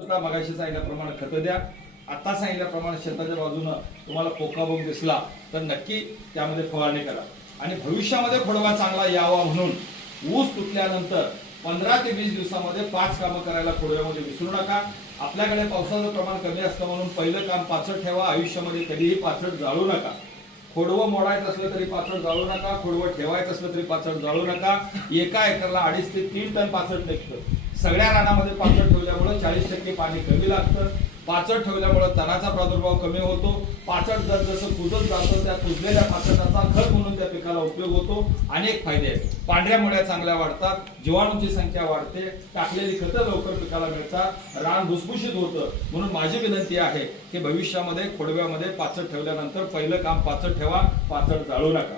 आता मगाशी सांगितल्याप्रमाणे खतं द्या. आता सांगितल्याप्रमाणे शेताच्या बाजूनं तुम्हाला कोकाबोग दिसला तर नक्की त्यामध्ये फवारणी करा. आणि भविष्यामध्ये फडवा चांगला यावा म्हणून ऊस तुटल्यानंतर पंधरा ते वीस दिवसामध्ये पाच कामं करायला खोडव्यामध्ये विसरू नका. आपल्याकडे पावसाचं प्रमाण कमी असतं म्हणून पहिलं काम पाचट ठेवा. आयुष्यामध्ये कधीही पाचट जाळू नका. खोडवं मोडायचं असलं तरी पाचट जाळू नका. खोडवं ठेवायचं असलं तरी पाचट जाळू नका. एका एकरला अडीच ते तीन टन पाचट निघतं. सगळ्या रानामध्ये पाचट ठेवल्यामुळे चाळीस टक्के पाणी कमी लागतं. पाचट ठेवल्यामुळे तणाचा प्रादुर्भाव कमी होतो. पाचट जर जसं कुजत जातं त्या कुजलेल्या पाचटाचा खत म्हणून त्या पिकाला उपयोग होतो. अनेक फायदे आहेत. पांढऱ्या मुळ्या चांगल्या वाढतात. जीवाणूंची संख्या वाढते. टाकलेली खतं लवकर पिकाला मिळतात. रान भुसभुशीत होतं. म्हणून माझी विनंती आहे की भविष्यामध्ये खोडव्यामध्ये पाचट ठेवल्यानंतर पहिलं काम पाचट ठेवा पाचट जाळू नका.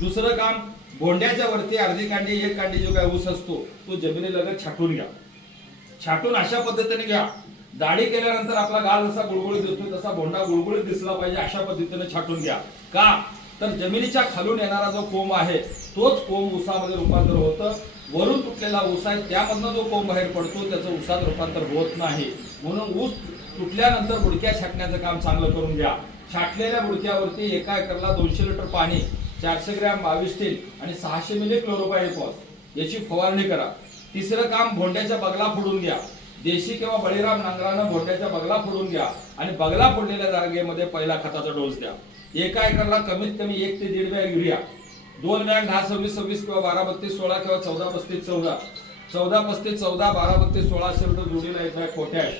दुसरं काम बोंड्याच्या वरती अर्धी कांडी एक कांडी जो काय ऊस असतो तो जमिनीलगत छाटून घ्या. छाटून अशा पद्धतीने घ्या. दाढी केल्यानंतर आपला गाल जसा गुळगुळीत दिसतो तसा भोंडा गुळगुळीत दिसला पाहिजे अशा पद्धतीने छाटून घ्या. का? तर जमिनीच्या खालून येणारा जो कोंब आहे तोच कोंब उसामध्ये रूपांतर होतं. वरून तुटलेला ऊस आहे त्यामधनं जो कोंब बाहेर पडतो त्याचं ऊसात रूपांतर होत नाही. म्हणून ऊस तुटल्यानंतर बुडक्या छाटण्याचं काम चांगलं करून घ्या. छाटलेल्या बुडक्यावरती एका एकरला दोनशे लिटर पाणी चारशे ग्रॅम बावीस टील आणि सहाशे मिली क्लोरोपायरिफॉस याची फवारणी करा. तिसरं काम भोंड्याच्या बगला फोडून घ्या. देशी किंवा बळीराम नांगरानं भोंड्याच्या बगला फोडून घ्या आणि बगला फोडलेल्या जागेमध्ये पहिला खताचा डोस द्या. एका एकरला कमीत कमी एक ते दीड बॅग युरिया दोन बॅग दहा सव्वीस सव्वीस किंवा बारा बत्तीस सोळा किंवा चौदा पस्तीस चौदा चौदा पस्तीस चौदा बारा बत्तीस सोळाशे लिटर जोडीला एक bag potash.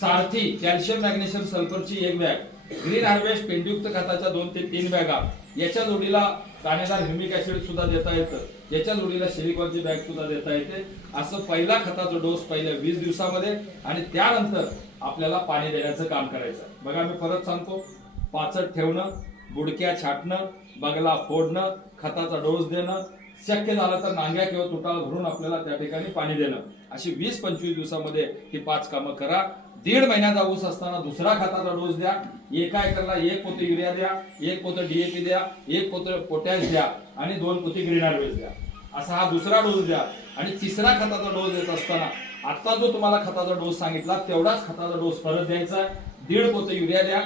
Sarathi calcium magnesium सल्फरची एक बॅग. ग्रीन हार्वेस्ट पेंडयुक्त खताच्या दोन ते तीन बॅगा याच्या जोडीला दाणेदार ह्युमिक ऍसिड सुद्धा देता येतं. याच्या जोडीला सिलिकॉनची बॅग सुद्धा देता येते. असं पहिला खताचा डोस पहिल्या वीस दिवसामध्ये आणि त्यानंतर आपल्याला पाणी देण्याचं काम करायचं. बघा मी परत सांगतो. पाचट ठेवणं बुडक्या छाटणं बगला फोडणं खताचा डोस देणं शक्य झालं तर नांग्या किंवा तुटाळ भरून आपल्याला त्या ठिकाणी पाणी देणं. अशी वीस पंचवीस दिवसामध्ये ही पाच कामं करा. दीड महिन्याचा ऊस असताना दुसरा खताचा डोस द्या. एका एकरला एक पोते युरिया द्या एक पोतं डीएपी द्या एक पोतं पोटॅश द्या आणि दोन पोती ग्रीन हार्वेस्ट द्या. असा हा दुसरा डोस द्या. आणि तिसरा खताचा डोस देत असताना आता जो तुम्हाला खताचा डोस सांगितला तेवढाच खताचा डोस परत द्यायचा आहे. दीड पोते युरिया द्या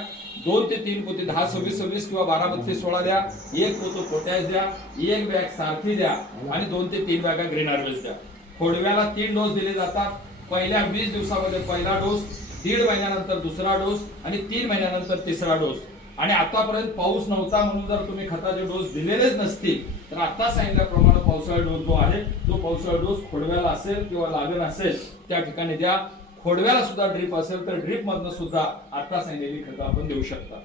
दोन ते तीन पोते दहा सव्वीस सव्वीस किंवा बारा बत्तीस सोळा द्या एक पोतं पोटॅश द्या एक बॅग सारथी द्या आणि दोन ते तीन बॅगा ग्रीन हार्वेस्ट द्या. खोडव्याला तीन डोस दिले जातात. पहिल्या वीस दिवसामध्ये पहिला डोस दीड महिन्यानंतर दुसरा डोस आणि तीन महिन्यानंतर तिसरा डोस. आणि आतापर्यंत पाऊस नव्हता म्हणून जर तुम्ही खताचे डोस दिलेलेच नसतील तर आता सांगितल्याप्रमाणे पावसाळा डोस जो आहे तो पावसाळा डोस खोडव्याला असेल किंवा लागण असेल त्या ठिकाणी द्या. खोडव्याला सुद्धा ड्रीप असेल तर ड्रीपमधनं सुद्धा आता सांगलेली खतं आपण देऊ शकता.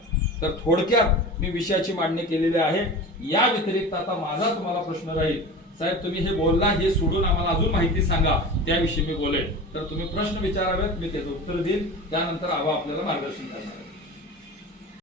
तर थोडक्यात मी विषयाची मांडणी केलेली आहे. या व्यतिरिक्त आता माझा तुम्हाला प्रश्न राहील. साहेब तुम्ही हे बोलला हे सोडून आम्हाला अजून माहिती सांगा. त्याविषयी मी बोलेन. तर तुम्ही प्रश्न विचारावेत मी त्याचं उत्तर देईन त्यानंतर आवा आपल्याला मार्गदर्शन करणार आहे.